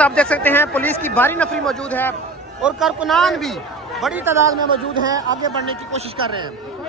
वक्त आप देख सकते हैं पुलिस की भारी नफरी मौजूद है और कारकुनान भी बड़ी तादाद में मौजूद हैं, आगे बढ़ने की कोशिश कर रहे हैं।